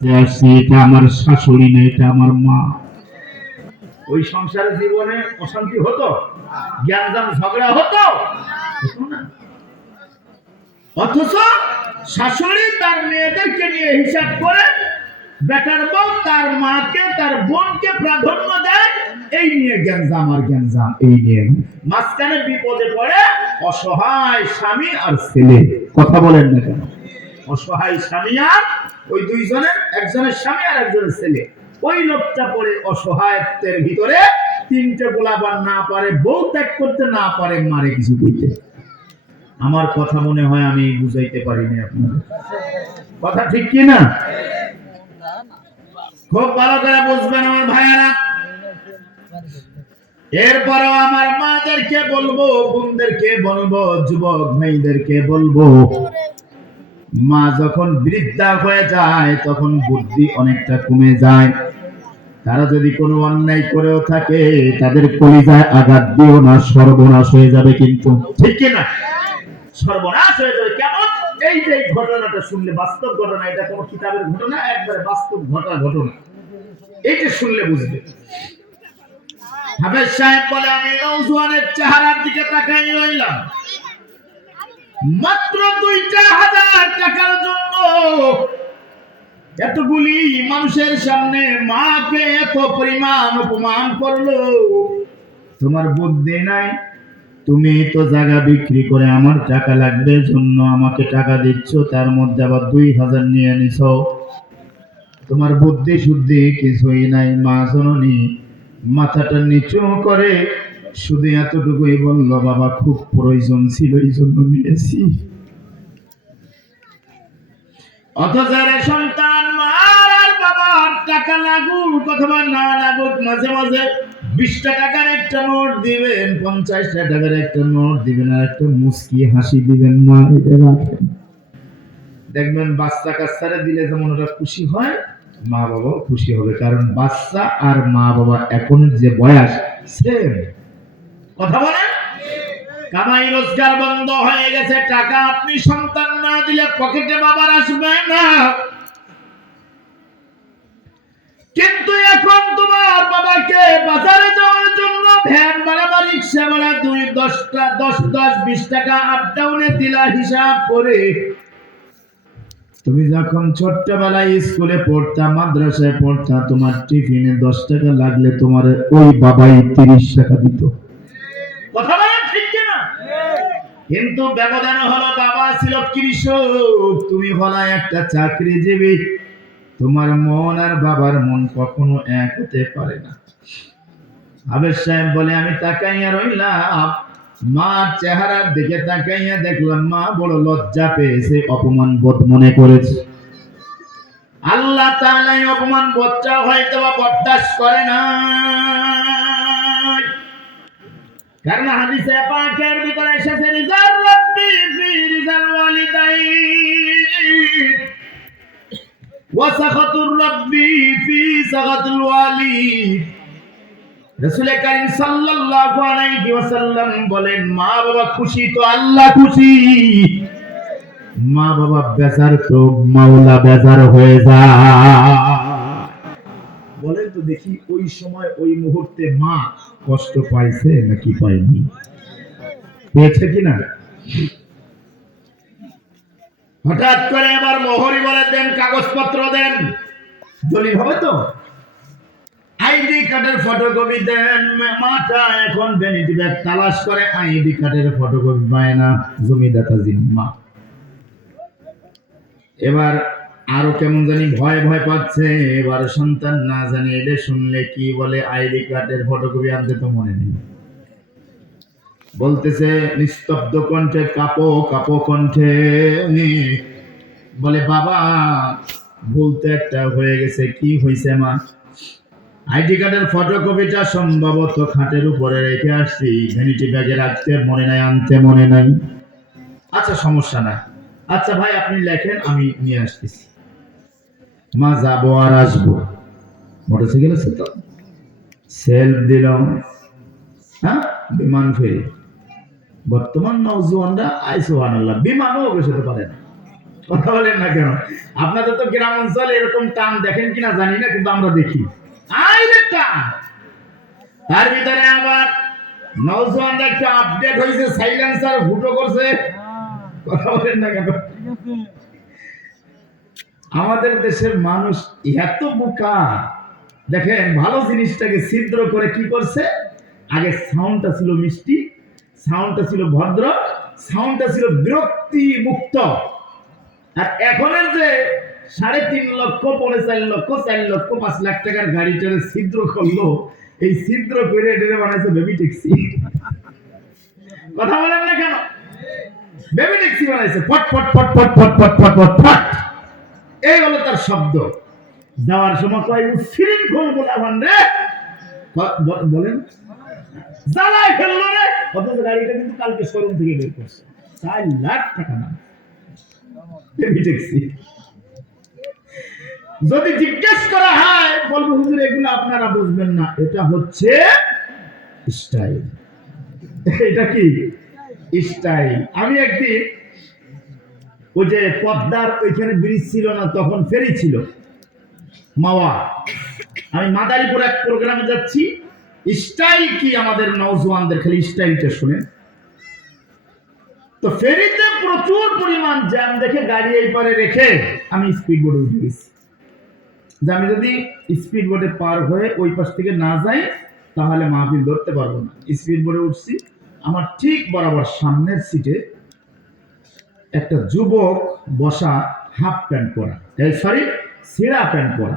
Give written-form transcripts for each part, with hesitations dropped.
আসছি, এটা আমার শাশুড়ি না, এটা আমার মা। ওই সংসারের জীবনে অশান্তি হতো, জ্ঞানজাম ঝগড়া হতো, হতো না। অথচ শাশুড়ি তার মেয়েদেরকে নিয়ে হিসাব করে বেটার বউ তার মাকে তার বোনকে প্রাধান্য দেয়, এই নিয়ে জ্ঞানজাম আর জ্ঞানজাম, এই নিয়ে মাঝখানে বিপদে পড়ে অসহায় স্বামী আর ছেলে। কথা বলেন না কেন? অসহায় স্বামী আর ওই দুইজনের, একজনের স্বামী আর একজনের ছেলে। ওই লোকটা পড়ে অসহায়ত্বের ভিতরে, তিনটে গোলাবার না পারে, বউ ত্যাগ করতে না পারে, মারে কিছু কইতে। আমার কথা মনে হয় আমি বুঝাইতে পারিনি আপনাদের কথা, ঠিক কি না? খুব ভালো করে বুঝবেন আমার ভাইয়ারা। এরপরেও আমার মাদেরকে বলবো, বোনদেরকে বলবো, যুবক ভাইদেরকে বলবো, মা যখন বৃদ্ধা হয়ে যায় তখন বুদ্ধি অনেকটা কমে যায়। তারা যদি কোনো অন্যায় করেও থাকে তাদের কলিজায় আঘাত দিও না, সর্বনাশ হয়ে যাবে। কিন্তু ঠিক কি না? সর্বনাশ হয়ে যাবে। কেমন? এই যে ঘটনাটা শুনলে, বাস্তব ঘটনা, এটা কোনো কিতাবের ঘটনা, একবারে বাস্তব ঘটনা। এইটা শুনলে বুঝবে। হাফেজ সাহেব বলে, আমি নওজোয়ানের চেহারার দিকে তাকাই রইলাম, মাত্র 2,000 টাকার জন্য এতগুলি মানুষের সামনে মাকে এত পরিমাণ অপমান করলো। তোমার বুদ্ধি নাই? তুমি তো জায়গা বিক্রি করে আমার টাকা লাগবে জন্য আমাকে টাকা দিচ্ছ, তার মধ্যে আবার 2,000 নিয়ে নিছ। তোমার বুদ্ধি শুদ্ধি কিছুই নাই। মা জননী মাথাটা নিচু করে শুধু এতটুকুই বলল, বাবা খুব প্রয়োজন ছিল এই জন্য নিয়েছি। অথচ সন্তান মার আর বাবার টাকা লাগুক অথবা না লাগুক, মাঝে মাঝে 20 টাকার একটা নোট দিবেন, 50 টাকার একটা নোট দিবেন, আর একটা মুস্কি হাসি দিবেন, মা এটা রাখেন। দেখবেন বাচ্চা কাচ্চারা দিলে যেমন ওরা খুশি হয়, মা বাবাও খুশি হবে। কারণ বাচ্চা আর মা বাবা এখন যে বয়স সেম। কথা বলেন? কামাই রোজগার বন্ধ হয়ে গেছে, টাকা আপনি সন্তান না দিলে পকেটে বাবার আসবে না। কিন্তু এখন তোমার বাবাকে বাজারে যাওয়ার জন্য ভ্যান ভাড়া বা রিক্সা ভাড়া 20 টাকা আপ ডাউনে দিলা হিসাব করে। তুমি যখন ছোট্টবেলায় স্কুলে পড়তা, মাদ্রাসায় পড়তা, তোমার টিফিনে 10 টাকা লাগলে তোমার ওই বাবাই 30 টাকা দিত। কথা বলেন ঠিক কিনা? কিন্তু ব্যবধান হলো, বাবা ছিল কৃষক, তুমি হলা একটা চাকরিজীবী। তোমার মন আর বাবার মন কখনো এক হতে পারে না। হাফেজ সাহেব বলে, আমি তাকাইয়া রইলাম, মার চেহারার দিকে তাকাইয়া দেখলাম মা বড় লজ্জা পেয়েছে, অপমান বোধ মনে করেছে। আল্লাহ তাআলা এই অপমান বোধটা হয়তো বরদাস্ত করে না। কারণ হাদিসে পাকের ভিতরে এসেছে, রিজাল রাব্বি ফি রিজাল ওয়ালিদাইন ওয়া সাখাতুর রাব্বি ফি সাখাতুল ওয়ালিদ। রাসূল কারীম সাল্লাল্লাহু আলাইহি ওয়াসাল্লাম বলেন, মা বাবা খুশি তো আল্লাহ খুশি, মা বাবা বেজার তো মাওলা বেজার হয়ে যায়। বলেন তো দেখি, ওই সময় ওই মুহূর্তে মা কষ্ট পাইছে নাকি পায়নি? পেয়েছে কিনা? হঠাৎ করে এবার মোহরি বলে দেন, কাগজপত্র দেন, দলিল হবে তো, আইডি কার্ডের ফটোকপি দেন। মাটা এখন ভ্যানিটি ব্যাগ তালাশ করে, আইডি কার্ডের ফটোকপি পায় না, জমিদাতা জিম্মা। এবার আরো কেমন জানি ভয় ভয় পাচ্ছে। এবার সন্তান না জানি এটা শুনলে কি বলে, আইডি কার্ডের ফটোকপি আনতে তো মনে নেই। বলতেছে নিস্তব্ধ কণ্ঠে, কাপো কাপো কণ্ঠে বলে, বাবা ভুলতে একটা হয়ে গেছে। কি হয়েছে মা? আইডি কার্ডের ফটোকপিটা সম্ভবত খাটের উপরে রেখে আসছি, ভ্যানিটি ব্যাগে রাখতে মনে নাই, আনতে মনে নাই। আচ্ছা সমস্যা নাই, আচ্ছা ভাই আপনি লেখেন, আমি নিয়ে আসতেছি। মা যাবো আর আসবো, মোটরসাইকেল আছে তো, সেলফ দিলাম, হ্যাঁ বিমান ফেরি। বর্তমান নওজোয়ানরা আইসুবহানাল্লাহ বিমানও বসাতে পারে না। কথা বলেন না কেন? আপনাদের তো গ্রাম অঞ্চলে এরকম টান দেখেন কিনা জানি না, কিন্তু আমরা দেখি আইলে টান। তার ভিতরে আবার নওজোয়ানরা একটু আপডেট হয়েছে, সাইলেন্সার ফুটো করছে। কথা বলেন না কেন? আমাদের দেশের মানুষ এত বোকা, দেখেন ভালো জিনিসটাকে ছিদ্র করে কি করছে। আগে সাউন্ডটা ছিল মিষ্টি, সাউন্ডটা ছিল ভদ্র, সাউন্ডটা ছিল বিরক্তি মুক্ত। আর এখনের যে 3.5 লক্ষ 4.5 লক্ষ 4 লক্ষ 5 লাখ টাকার গাড়িটারে ছিদ্র করলো, এই ছিদ্র করে এটা বানাইছে বেবি ট্যাক্সি। কথা বলেন না কেন? বেবি ট্যাক্সি বানাইছে, ফট ফট ফট ফট ফট ফট ফট ফট ফট, এই হলো তার শব্দ। যাওয়ার সময় কয় উশৃঙ্খল গোলাবান রে, বলেন জ্বালায় ফেললো রে। অথচ গাড়িটা কিন্তু কালকে শোরুম থেকে বের করছে, 4 লাখ টাকা দাম বেবি ট্যাক্সি। যদি জিজ্ঞেস করা হয় বলবো হুজুর এগুলো আপনারা বুঝবেন না, এটা হচ্ছে স্টাইল। এটা কি স্টাইল? আমি একদিন ওই যে পদ্মার ওইখানে ব্রিজ ছিল না, তখন ফেরি ছিল মাওয়া, আমি মাদারীপুর এক প্রোগ্রামে যাচ্ছি। স্টাইল কি আমাদের নওজোয়ানদের, খালি স্টাইলটা শুনেন তো। ফেরিতে প্রচুর পরিমাণ জ্যাম দেখে গাড়ি এই পারে রেখে আমি স্পিড বোর্ডে উঠে গেছি, যে আমি যদি স্পিড বোর্ডে পার হয়ে ওই পাশ থেকে না যাই তাহলে মাহফিল ধরতে পারবো না। স্পিড বোর্ডে উঠছি, আমার ঠিক বরাবর সামনের সিটে একটা যুবক বসা, হাফ প্যান্ট পরা, সরি ছেঁড়া প্যান্ট পরা,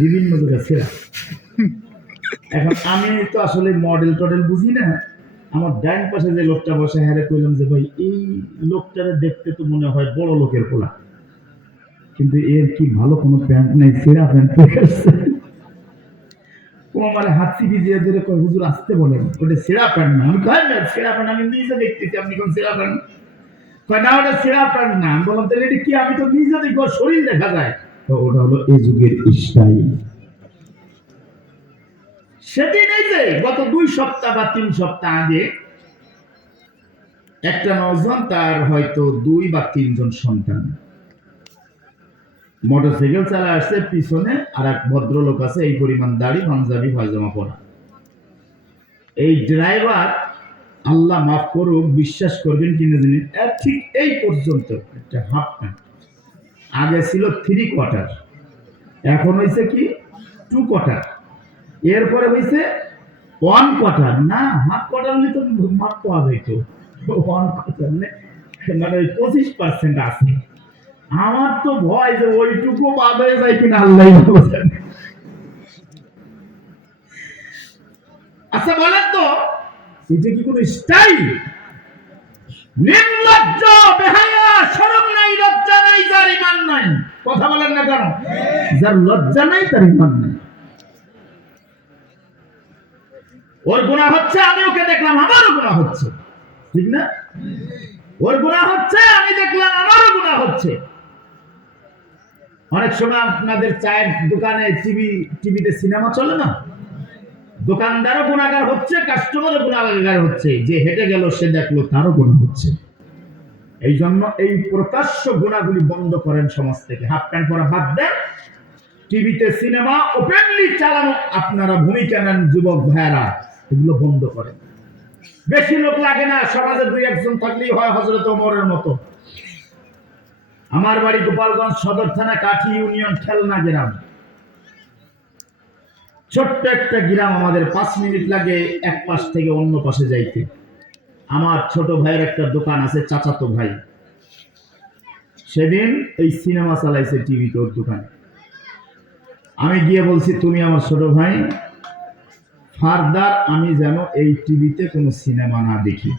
বিভিন্ন জায়গায় ছেঁড়া। এখন আমি তো আসলে মডেল টডেল বুঝি না, আমার ডাইন পাশে যে লোকটা বসে হারে কইলাম যে ভাই এই লোকটারে দেখতে তো মনে হয় বড় লোকের পোলা, কিন্তু এর কি ভালো কোনো প্যান্ট নাই, ছেঁড়া প্যান্ট পরে আসছে। ও আমার হাত চিপি দিয়ে ধরে কয় হুজুর আসতে বলেন, ওটা ছেঁড়া প্যান্ট না। আমি কই না ছেঁড়া প্যান্ট, আমি নিজে দেখতেছি, আপনি কোন ছেঁড়া প্যান্ট? কয় না ওটা ছেঁড়া প্যান্ট না। আমি বললাম তাহলে এটা কি? আমি তো নিজে দেখবো, শরীর দেখা যায়। তো ওটা হলো এই যুগের স্টাইল। সেদিন এই যে গত 2 সপ্তাহ বা 3 সপ্তাহ আগে একটা নওজোয়ান, তার হয়তো 2 বা 3 জন সন্তান, মোটরসাইকেল চালা আসছে, পিছনে আর এক ভদ্রলোক আছে, এই পরিমাণ দাড়ি, পাঞ্জাবি পায়জামা পরা। এই ড্রাইভার, আল্লাহ মাফ করুক, বিশ্বাস করবেন কিনা জানি, ঠিক এই পর্যন্ত একটা হাফ প্যান্ট, আগে ছিল 3 কোয়ার্টার, এখন হয়েছে কি 2 কোয়ার্টার, এরপরে হয়েছে 1 কোয়ার্টার। না হাফ কোয়ার্টার হলে তো মাপ পাওয়া যাইতো, 1 কোয়ার্টার মানে 25% আছে। আমার তো ভয় যে ওইটুকু বাদ হয়ে যায় কিনা, আল্লাহ বলেন। আচ্ছা বলেন তো, এটা কি কোনো স্টাইল? নির্লজ্জ, বেহায়া, শরম নাই, লজ্জা নাই, যার ঈমান নাই। কথা বলেন না কেন? যার লজ্জা নাই তার ঈমান নাই। ওর গুনাহ হচ্ছে, আমি ওকে দেখলাম, আমারও গুনাহ হচ্ছে, ঠিক না? ওর গুনাহ হচ্ছে, আমি দেখলাম, আমারও গুনাহ হচ্ছে। অনেক সময় আপনাদের চায়ের দোকানে টিভিতে সিনেমা চলে না, দোকানদারও গুনাহগার হচ্ছে, কাস্টমারও গুনাহগার হচ্ছে, যে হেঁটে গেল সে দেখলো তারও গুনাহ হচ্ছে। এই জন্য এই প্রকাশ্য গুনাহগুলি বন্ধ করেন সমাজ থেকে। হাফ প্যান্ট পরা বাদ দেন, টিভিতে সিনেমা ওপেনলি চালানো আপনারা ভূমিকা নেন, যুবক ভাইয়েরা, এগুলো বন্ধ করেন। বেশি লোক লাগে না, সমাজে 2-1 জন থাকলেই হয়, হযরত ওমরের মতো। আমার বাড়ি গোপালগঞ্জ সদর থানা, কাঠি ইউনিয়ন, খেলনা গ্রাম, ছোট্ট একটা গ্রাম। আমাদের 5 মিনিট লাগে এক পাশ থেকে অন্য পাশে যাইতে। আমার ছোট ভাইয়ের একটা দোকান আছে, চাচাতো ভাই, সেদিন এই সিনেমা চালাইছে টিভিতে ওর দোকানে। আমি গিয়ে বলছি, তুমি আমার ছোট ভাই, ফারদার আমি যেন এই টিভিতে কোনো সিনেমা না দেখি।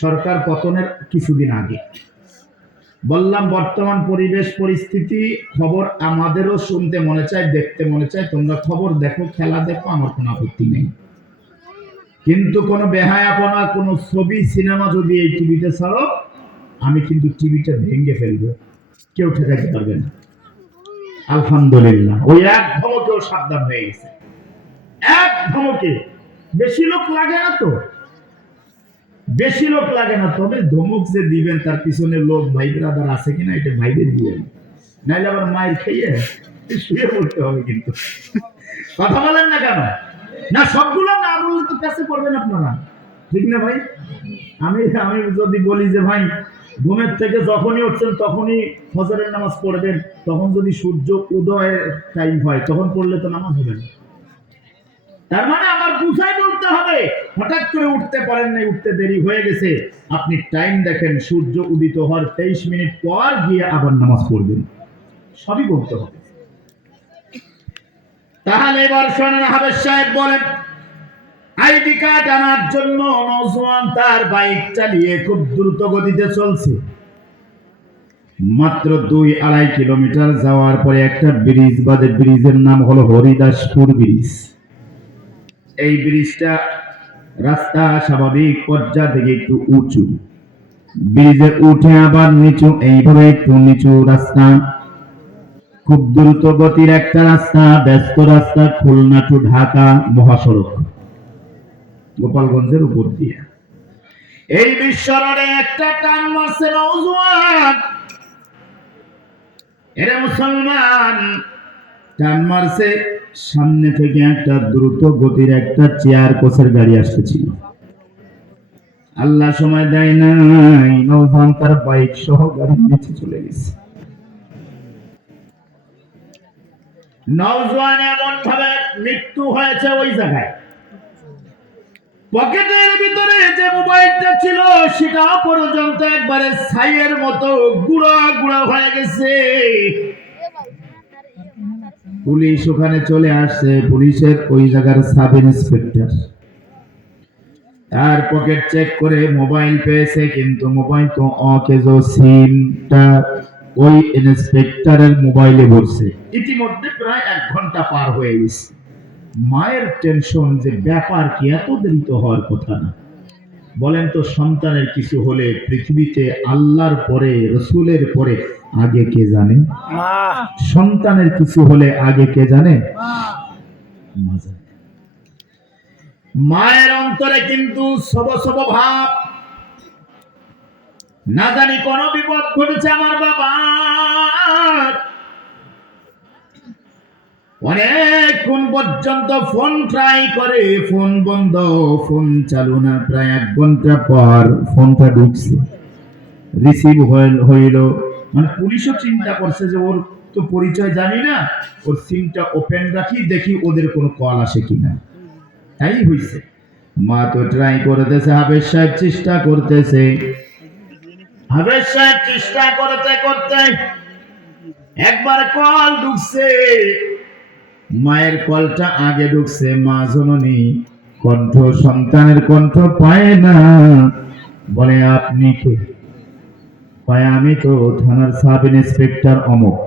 সরকার পতনের কিছুদিন আগে বললাম, বর্তমান পরিবেশ পরিস্থিতি, খবর আমাদেরও শুনতে মনে চায়, দেখতে মনে চায়, তোমরা খবর দেখো, খেলা দেখো, আমার কোনো আপত্তি নেই, কিন্তু কোনো বেহায়াপনা, কোনো ছবি সিনেমা যদি এই টিভিতে ছাড়ো, আমি কিন্তু টিভিটা ভেঙে ফেলবো, কেউ ঠেকাতে পারবে না। আলহামদুলিল্লাহ, ওই এক ধমকেও সাবধান হয়ে গেছে। এক ধমকে, বেশি লোক লাগে না তো, বেশি লোক লাগে না, তবে ধমক যে দিবেন তার পিছনে লোক ভাই ব্রাদার আছে কিনা এটা ভাইবে দিবেন, নাইলে আবার মায়ের খেয়ে শুয়ে পড়তে হবে। কিন্তু কথা বলেন না কেন? না সবগুলো না বললে তো কাছে পড়বেন আপনারা, ঠিক না ভাই? আমি আমি যদি বলি যে ভাই ঘুমের থেকে যখনই উঠছেন তখনই ফজরের নামাজ পড়বেন, তখন যদি সূর্য উদয়ের টাইম হয় তখন পড়লে তো নামাজ হবে না। তার মানে আমার বুঝাই বলতে হবে, হঠাৎ করে উঠতে পারেন নাই, উঠতে দেরি হয়ে গেছে, আপনি টাইম দেখেন সূর্য উদিত হওয়ার 23 মিনিট পর গিয়ে আবার নামাজ পড়বেন, সবই বলতে হবে। তাহলে এবার শোনেন, হাবেজ সাহেব বলেন আইডি কার্ড আনার জন্য নওজোয়ান তার বাইক চালিয়ে খুব দ্রুত গতিতে চলছে। মাত্র 2-2.5 কিলোমিটার যাওয়ার পরে একটা ব্রিজ বাদে, ব্রিজের নাম হলো হরিদাসপুর ব্রিজ। এই ব্রিজটা রাস্তা স্বাভাবিক পর্যায় থেকে একটু উঁচু, ব্রিজে উঠে আবার নিচু, এইভাবে একটু নিচু রাস্তা, খুব দ্রুত গতির একটা রাস্তা, ব্যস্ত রাস্তা, খুলনা টু ঢাকা মহাসড়ক, গোপালগঞ্জের উপর দিয়ে। এই বিশ্ব রোডে একটা টান মারছে নওজোয়ান, এরা মুসলমান, টান মারছে, সামনে থেকে একটা দ্রুত গতির একটা চেয়ার কোচের গাড়ি আসতেছিল। আল্লাহ সময় দেয় নাই, নওজোয়ান তার বাইক সহ গাড়ির নিচে চলে গেছে। নওজোয়ান এমন ভাবে মৃত্যু হয়েছে ওই জায়গায়। পকেটের ভিতরে যে মোবাইলটা ছিল সেটা পর্যন্ত একবারে ছাইয়ের মতো গুঁড়া গুঁড়া হয়ে গেছে। পুলিশ ওখানে চলে আসছে, পুলিশের ওই জায়গার সাব ইন্সপেক্টর তার পকেট চেক করে মোবাইল পেয়েছে, কিন্তু মোবাইল তো অকেজো, সিমটা ওই ইন্সপেক্টরের মোবাইলে ভরছে। ইতিমধ্যে প্রায় 1 ঘন্টা পার হয়ে গেছে। মায়ের টেনশন যে ব্যাপার কি, এত দেরি তো হওয়ার কথা না। বলেন তো সন্তানের কিছু হলে পৃথিবীতে আল্লাহর পরে রসুলের পরে আগে কে জানে? সন্তানের কিছু হলে আগে কে জানে? মা জানে। মায়ের অন্তরে কিন্তু সব সব ভাব, না জানি কোন বিপদ ঘটেছে আমার বাবা। অনেকক্ষণ পর্যন্ত ফোন ট্রাই করে, ফোন বন্ধ, ফোন চালু না। প্রায় 1 ঘন্টা পর ফোনটা ঢুকছে, রিসিভ হইল। মানে পুলিশও চিন্তা করছে যে ওর তো পরিচয় জানি না, ওর সিমটা ওপেন রাখি, দেখি ওদের কোনো কল আসে কিনা। তাই হইছে। মা তো ট্রাই করতেছে, হাবেজ সাহেব চেষ্টা করতেছে, হাবেজ সাহেব চেষ্টা করতে করতে একবার কল ঢুকছে। মায়ের কলটা আগে ঢুকছে, মা জননী কণ্ঠ, সন্তানের কণ্ঠ পায় না। বলে আপনি কে? পায় আমি তো থানার সাব ইন্সপেক্টর অমুক।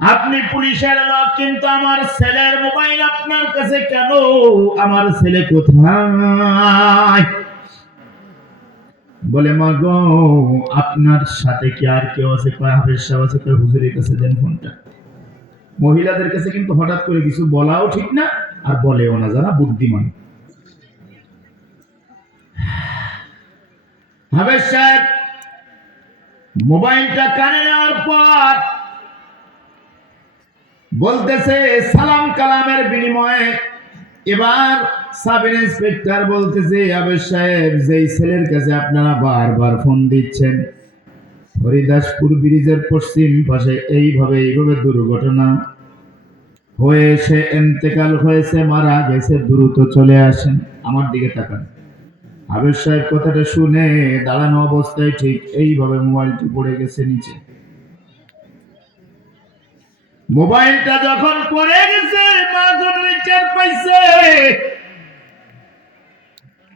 আপনি পুলিশের লোক, কিন্তু আমার ছেলের মোবাইল আপনার কাছে কেন? আমার ছেলে কোথায়? বলে মা গো, আপনার সাথে কি আর কেউ আছে? হাফেজ সাহেব আছে, হুজুরের কাছে দেন ফোনটা। মহিলাদের কাছে কিন্তু হঠাৎ করে কিছু বলাও ঠিক না, আর বলেও না, যারা বুদ্ধিমান। হাফেজ সাহেব মোবাইলটা কানে নেওয়ার পর বলতেছে সালাম কালামের বিনিময়ে। এবার সাব ইন্সপেক্টর বলতেছে, হাফেজ সাহেব, যেই ছেলের কাছে আপনারা বারবার ফোন দিচ্ছেন, হরিদাসপুর ব্রিজের পশ্চিম পাশে এইভাবে দুর্ঘটনা হয়ে সে ইন্তেকাল হয়েছে, মারা গেছে, দ্রুত চলে আসেন। আমার দিকে তাকান। হাফেজ সাহেব কথাটা শুনে দাঁড়ানো অবস্থায় ঠিক এইভাবে মোবাইলটি পড়ে গেছে নিচে। মোবাইলটা যখন পড়ে গেছে, মা জননী টের পাইছে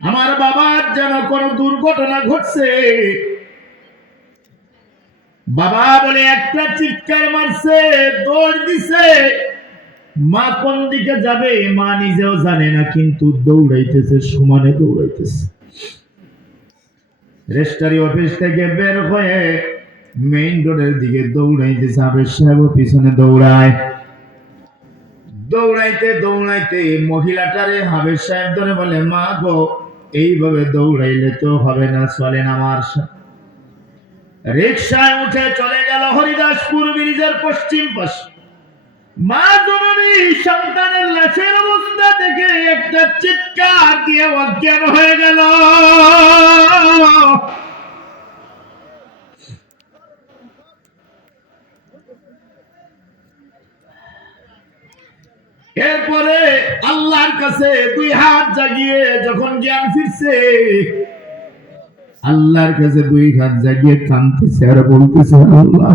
আমার বাবার যেন কোনো দুর্ঘটনা ঘটছে। বাবা বলে একটা চিৎকার মারছে, দৌড় দিছে। মা কোন দিকে যাবে মা নিজেও জানে না, কিন্তু দৌড়াইতেছে, সমানে দৌড়াইতেছে। রেজিস্ট্রি অফিস থেকে বের হয়ে মেইন রোডের দিকে দৌড়াইতেছে। হাফেজ সাহেব পিছনে দৌড়ায়। দৌড়াইতে দৌড়াইতে মহিলাটারে হাফেজ সাহেব ধরে বলে, মা গো, এইভাবে দৌড়াইলে তো হবে না, চলেন আমার সাথে। রিকশায় উঠে চলে গেল হরিদাসপুর ব্রিজের পশ্চিম পাশে। মা জননী সন্তানের লাশের অবস্থা দেখে একটা চিৎকার দিয়ে অজ্ঞান হয়ে গেল। এরপরে আল্লাহর কাছে দুই হাত জাগিয়ে যখন জ্ঞান ফিরছে, আল্লাহর কাছে দুই হাত জাগিয়ে কাঁদতেছে আর বলতেছে, আল্লাহ,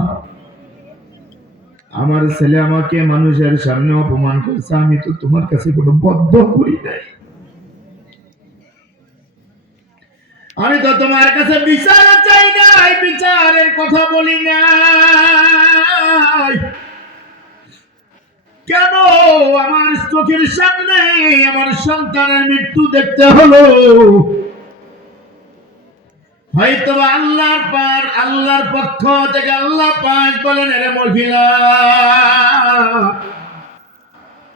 আমার ছেলে আমাকে মানুষের সামনে অপমান করছে, আমি তো তোমার কাছে কোনো বদ্ধ করি নাই, আমি তো তোমার কাছে বিচার চাই নাই, বিচারের কথা বলি নাই, কেন আমার চোখের সামনে আমার সন্তানের মৃত্যু দেখতে হলো? হয়তো আল্লাহর পক্ষ থেকে আল্লাহ পাক বলেন, এরে মহিলা,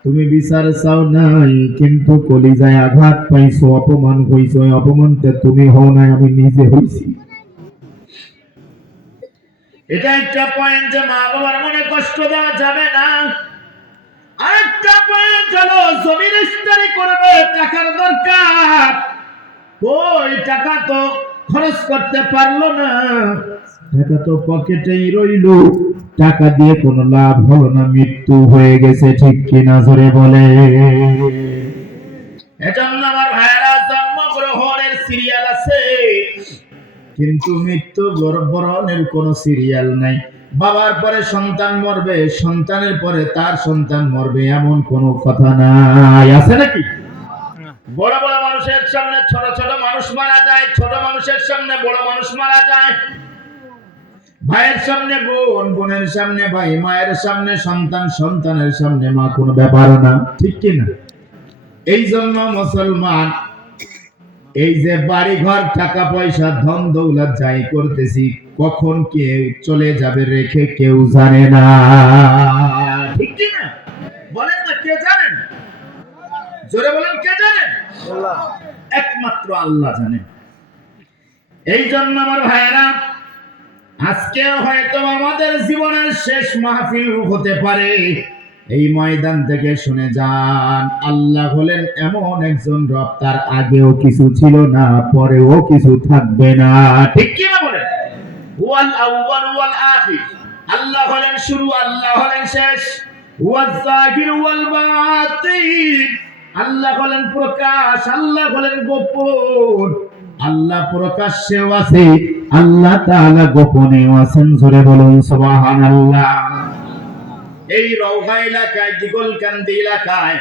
তুমি বিচার চাও নাই, কিন্তু কলিজায় আঘাত পাইছো, অপমান হইছো, অপমানটা তুমি হও নাই, আমি নিজে হইছি। এটা একটা পয়েন্ট যে মা বাবার মনে কষ্ট দেওয়া যাবে না। আরেকটা পয়েন্ট হলো জমি রেজিস্ট্রি করবে, টাকার দরকার, ওই টাকা তো খরচ করতে পারলো না, টাকা তো পকেটেই রইলো, টাকা দিয়ে কোনো লাভ হলো না, মৃত্যু হয়ে গেছে, ঠিক কিনা জোরে বলে। এজন্য আমার ভাইরা, জন্মগ্রহণের সিরিয়াল আছে, কিন্তু মৃত্যু বরণের কোনো সিরিয়াল নাই। বাবার পরে সন্তান মরবে, সন্তানের পরে তার সন্তান মরবে, এমন কোনো কথা নাই, আছে নাকি? বড় বড় মানুষের সামনে ছোট ছোট মানুষ মারা যায়, ছোট মানুষের সামনে বড় মানুষ মারা যায়, ভাইয়ের সামনে বোন, বোনের সামনে ভাই, মায়ের সামনে সন্তান, সন্তানের সামনে মা, কোনো ব্যাপার না, ঠিক কিনা? এই জন্য মুসলমান, এই যে বাড়ি ঘর, টাকা পয়সা, ধন দৌলত যাই করতেছি, কখন কে চলে যাবে রেখে কেউ জানে না, ঠিক কিনা? বলেন না, কে জানেন? জোরে বলেন, কে জানেন? একমাত্র আল্লাহ জানেন। এই জন্য আমার ভাইয়েরা, আজকে হয়তো আমাদের জীবনের শেষ মাহফিল হতে পারে, এই ময়দান থেকে শুনে যান, আল্লাহ হলেন এমন একজন রব, তার আগেও কিছু ছিল না, পরেও কিছু থাকবে না, ঠিক কি না বলেন? ওয়াল আউয়াল ওয়াল আখির, আল্লাহ হলেন শুরু, আল্লাহ হলেন শেষ। ওয়াল যাহির ওয়াল বাতিন, আল্লাহ হলেন প্রকাশ, আল্লাহ হলেন গোপন, আল্লাহ প্রকাশ্যেও আছে, আল্লাহ তাআলা গোপনেও আছেন, জোরে বলুন সুবহানাল্লাহ। এই রওহা এলাকায়, দিগলকান্দি এলাকায়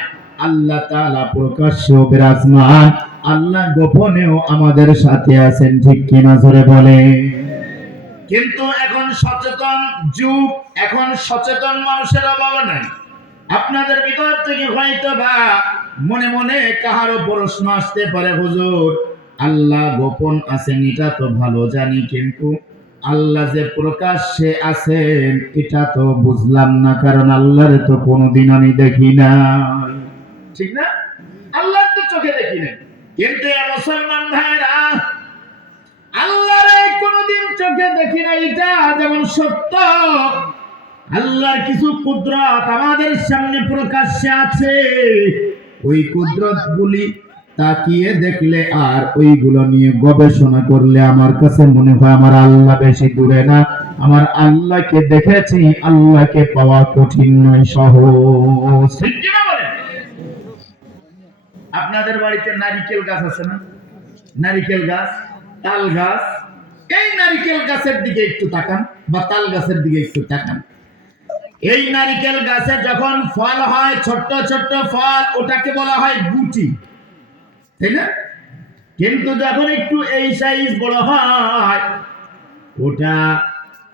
আল্লাহ তাআলা প্রকাশ্যেও বিরাজমান, আল্লাহ গোপনেও আমাদের সাথে আছেন, ঠিক কিনা জোরে বলে। কিন্তু এখন সচেতন যুগ, এখন সচেতন মানুষের অভাব নাই। আপনাদের ভিতর থেকে হয়তো বা মনে মনে কাহারও প্রশ্ন আসতে পারে, হুজুর, আল্লাহ গোপন আছেন এটা তো ভালো জানি, কিন্তু আল্লাহ যে প্রকাশ্যে আছেন এটা তো বুঝলাম না, কারণ আল্লাহর তো কোনোদিন আমি দেখি না, ঠিক না? আল্লাহ তো চোখে দেখি না, কিন্তু মুসলমান ভাইরা, আল্লাহরে কোনোদিন চোখে দেখি না, এটা যেমন সত্য, আল্লাহর কিছু কুদরত আমাদের সামনে প্রকাশ্যে আছে, ওই কুদরত গুলি তাকিয়ে দেখলে আর ওইগুলো নিয়ে গবেষণা করলে আমার কাছে মনে হয় আমার আল্লাহ বেশি দূরে না, আমার আল্লাহকে দেখেছি, আল্লাহকে পাওয়া কঠিন নয়, সহজ, ঠিক কি না বলেন? আপনাদের বাড়িতে নারিকেল গাছ আছে না? নারিকেল গাছ, তাল গাছ, এই নারিকেল গাছের দিকে একটু তাকান, বা তাল গাছের দিকে একটু তাকান। এই নারিকেল গাছে যখন ফল হয়, ছোট্ট ছোট্ট ফল, ওটাকে বলা হয় গুটি, তাই না? কিন্তু যখন একটু এই সাইজ বড় হয়, ওটা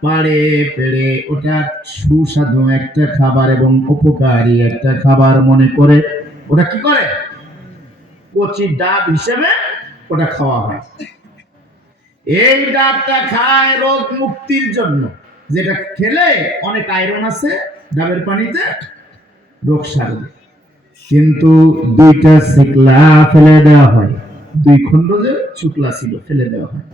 পাড়ে পেড়ে, ওটা সুস্বাদু একটা খাবার এবং উপকারী একটা খাবার মনে করে ওটা কি করে, কচি ডাব হিসেবে ওটা খাওয়া হয়। এই ডাবটা খায় রোগ মুক্তির জন্য, যেটা খেলে অনেক আয়রন আছে ডাবের পানিতে, রোগ সারবে। কিন্তু দুইটা শিকলা ফেলে দেওয়া হয়, দুই খণ্ড যে শুক্লা ছিল ফেলে দেওয়া হয়।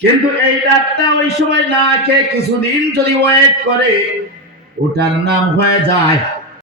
কিন্তু এই ডাবটা ওই সময় না খেয়ে কিছুদিন যদি ওয়েট করে, ওটার নাম হয়ে যায়